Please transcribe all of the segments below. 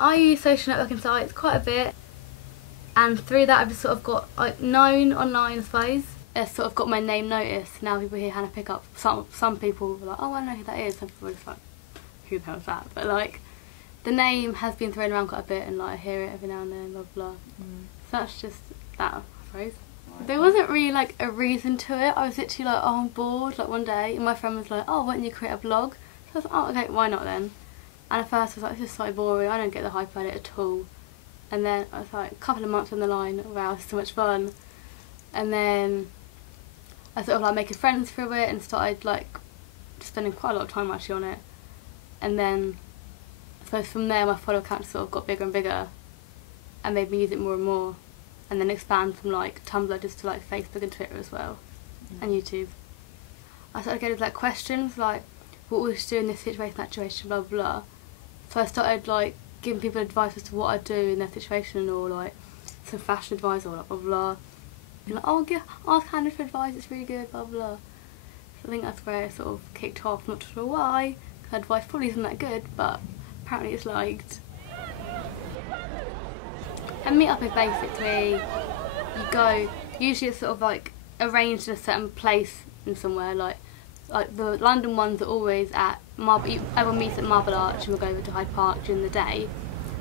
I use social networking sites quite a bit, and through that I've just sort of got like known online, I suppose. It's sort of got my name noticed. Now people hear Hannah Pickup. Some people are like, oh, I know who that is. Some people are just like, who the hell is that? But like, the name has been thrown around quite a bit, and like I hear it every now and then, blah blah. So that's just that, I suppose. There wasn't really like a reason to it. I was literally like, oh, I'm bored. Like one day, and my friend was like, oh, why don't you create a blog? So I was like, oh, okay, why not then? And at first I was like, this is so boring. I don't get the hype about it at all. And then I was like, a couple of months on the line, wow, it's so much fun. And then I sort of like making friends through it and started like spending quite a lot of time actually on it. And then I suppose from there my follower count sort of got bigger and bigger and made me use it more and more. And then expand from like Tumblr just to like Facebook and Twitter as well, and YouTube. I started getting like questions like, what would you do in this situation, that situation, blah blah blah. So I started like giving people advice as to what I'd do in their situation, or like some fashion advice or like blah blah. And like, oh yeah, ask Hannah for advice, it's really good, blah blah. So I think that's where it sort of kicked off. Not sure why, because advice probably isn't that good, but apparently it's liked. A meet-up is basically, you go, usually it's sort of like arranged in a certain place in somewhere, like the London ones are always at everyone meets at Marble Arch and we'll go over to Hyde Park during the day,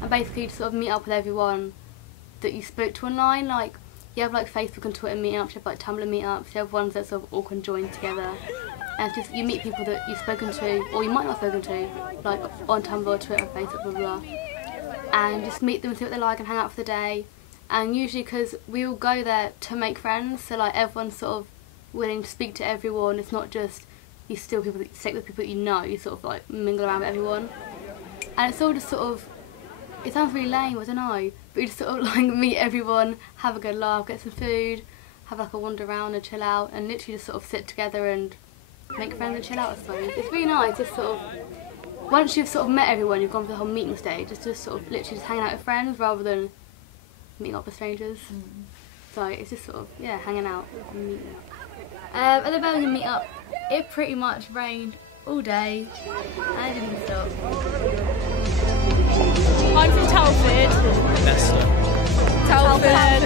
and basically you sort of meet up with everyone that you spoke to online. Like you have like Facebook and Twitter meetups, you have like Tumblr meetups, you have ones that sort of all can join together, and it's just you meet people that you've spoken to or you might not have spoken to, like on Tumblr, Twitter, Facebook, blah blah. And just meet them, see what they like and hang out for the day. And usually because we all go there to make friends, so like everyone's sort of willing to speak to everyone. It's not just you still people that stick with people that you know, you sort of like mingle around with everyone. And it's all just sort of, it sounds really lame, I don't know, but you just sort of like meet everyone, have a good laugh, get some food, have like a wander around and chill out, and literally just sort of sit together and make friends and chill out, I suppose. It's really nice, just sort of, once you've sort of met everyone, you've gone for the whole meeting stage, it's just sort of literally just hanging out with friends rather than meeting up with strangers. So it's just sort of, yeah, hanging out and meeting. At the Birmingham meet-up, it pretty much rained all day and it didn't stop. I'm from Telford. Leicester. Telford.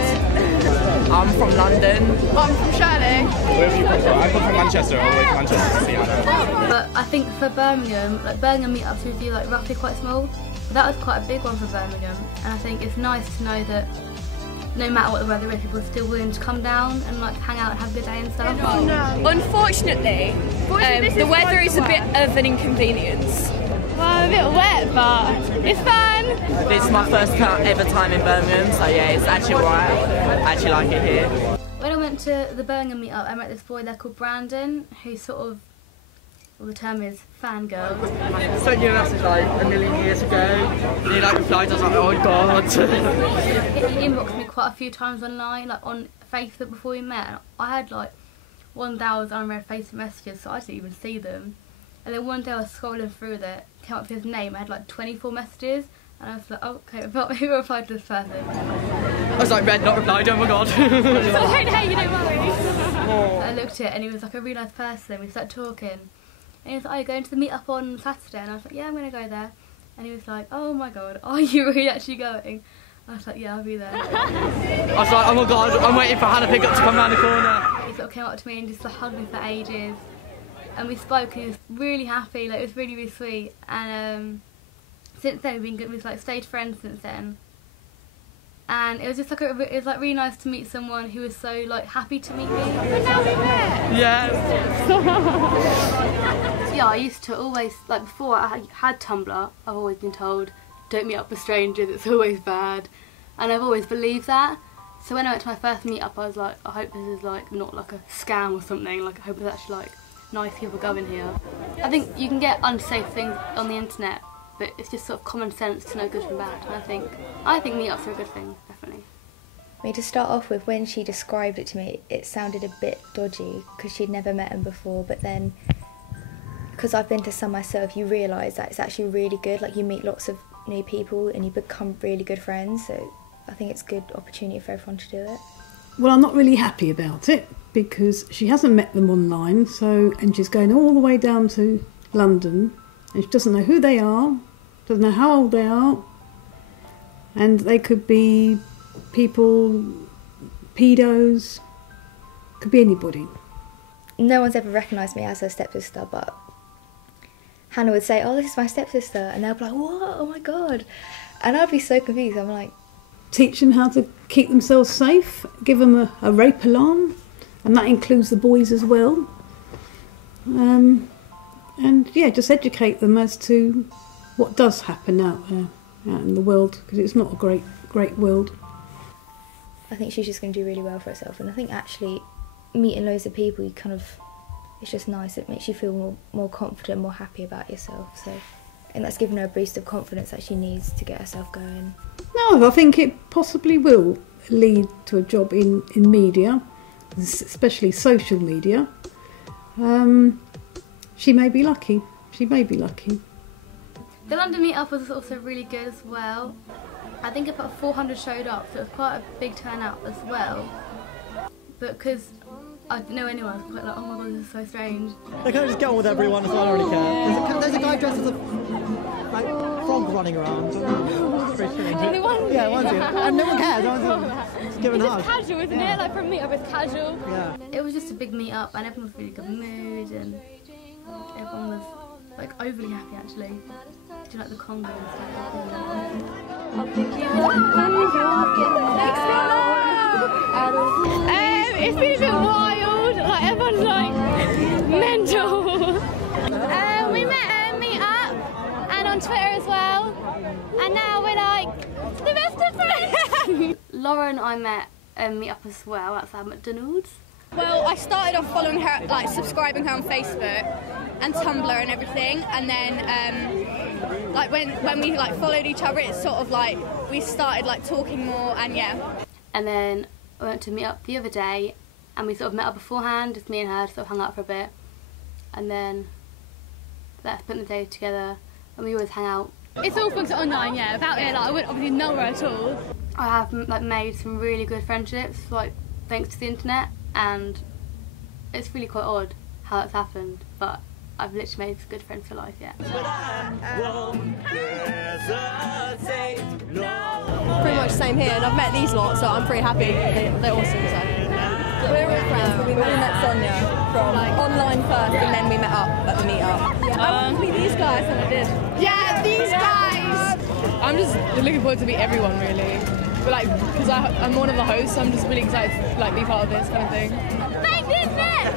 I'm from London. I'm from Shirley. Where have you come from? I come from Manchester, all the way to Manchester to see Hannah. But I think for Birmingham, like Birmingham meetups usually like roughly quite small. But that was quite a big one for Birmingham, and I think it's nice to know that no matter what the weather is, people are still willing to come down and like hang out and have a good day and stuff. Unfortunately, the weather is a bit of an inconvenience. Well, a bit wet, but it's fun. This is my first ever time in Birmingham, so yeah, it's actually alright. I actually like it here. When I went to the Birmingham meetup, I met this boy there called Brandon, who sort of, well, the term is fangirl. I sent you a message like a million years ago, and he like replied, I was like, oh god. He inboxed me quite a few times online, like on Facebook before we met, and I had like 1,000 unread Facebook messages, so I didn't even see them. And then one day I was scrolling through that, came up with his name, I had like 24 messages, and I was like, oh, okay, but who replied to this person? I was like, read, not replied, oh my god. So I don't hate you, don't worry. So I looked at it and he was like a really nice person, we started talking. And he was like, oh, you're going to the meet-up on Saturday? And I was like, yeah, I'm going to go there. And he was like, oh my god, are you really actually going? I was like, yeah, I'll be there. I was like, oh my god, I'm waiting for Hannah Pickup to come round the corner. He sort of came up to me and just like, hugged me for ages. And we spoke and he was really happy, like it was really, really sweet. And since then we've been good, we've like stayed friends since then. And it was just like, it was like really nice to meet someone who was so like happy to meet me. But now we met. Yeah. Yeah, I used to always, like before I had Tumblr, I've always been told, don't meet up with strangers, it's always bad. And I've always believed that. So when I went to my first meet-up, I was like, I hope this is like not like a scam or something, like I hope it's actually like nice people going here. I think you can get unsafe things on the internet, but it's just sort of common sense to know good from bad. And I think meetups are a good thing, definitely. I mean, to start off with, when she described it to me, it sounded a bit dodgy because she'd never met him before, but then because I've been to some myself, you realise that it's actually really good. Like you meet lots of new people and you become really good friends, so I think it's a good opportunity for everyone to do it. Well, I'm not really happy about it because she hasn't met them online, and she's going all the way down to London and she doesn't know who they are, doesn't know how old they are, And they could be people, pedos, could be anybody. No one's ever recognised me as her stepsister, but Hannah would say, "Oh, this is my stepsister," and they'll be like, "What? Oh my god!" And I'd be so confused. I'm like, teach them how to keep themselves safe, give them a rape alarm, and that includes the boys as well. And yeah, just educate them as to what does happen out there, out in the world, because it's not a great world. I think she's just going to do really well for herself, and I think actually meeting loads of people, it's just nice. It makes you feel more confident, more happy about yourself. So, and that's given her a boost of confidence that she needs to get herself going. No, I think it possibly will lead to a job in media, especially social media. She may be lucky. She may be lucky. The London meetup was also really good as well. I think about 400 showed up, so it was quite a big turnout as well. But because I didn't know anyone, I was quite like, oh my god, this is so strange. They kind of just get on with everyone, so I don't really care. There's a guy dressed as a frog running around. It's pretty strange. Only one. Yeah, onesie. And no one cares. No one's giving a hug. It's casual, isn't it? Like for a meetup, it's casual. Yeah. It was just a big meetup, and everyone was really good mood, and everyone was like overly happy actually. Do like the Congo and stuff. It's been a bit wild. Like everyone's like mental. We met at a meetup and on Twitter as well, and now we're like the best of friends. Laura and I met at a meetup as well outside McDonald's. Well, I started off following her, like subscribing her on Facebook and Tumblr and everything, and then like when we like followed each other, it's sort of like we started like talking more, and yeah. And then I went to meet up the other day, and we sort of met up beforehand, just me and her, sort of hung out for a bit, and then let's spend the day together, and we always hang out. It's all thanks to online, yeah. Without it, like I wouldn't obviously know her at all. I have like made some really good friendships, like thanks to the internet, and it's really quite odd how it's happened, but I've literally made good friends for life, yeah. Pretty much the same here, and I've met these lot, so I'm pretty happy. They're awesome, so. We're all friends, but we met Sonia from online first, and then we met up at the meetup. Yeah, I wanted to meet these guys, and I did. Yeah, these guys! I'm just looking forward to meet everyone, really. But like, because I'm one of the hosts, so I'm just really excited to like be part of this kind of thing. Thank goodness!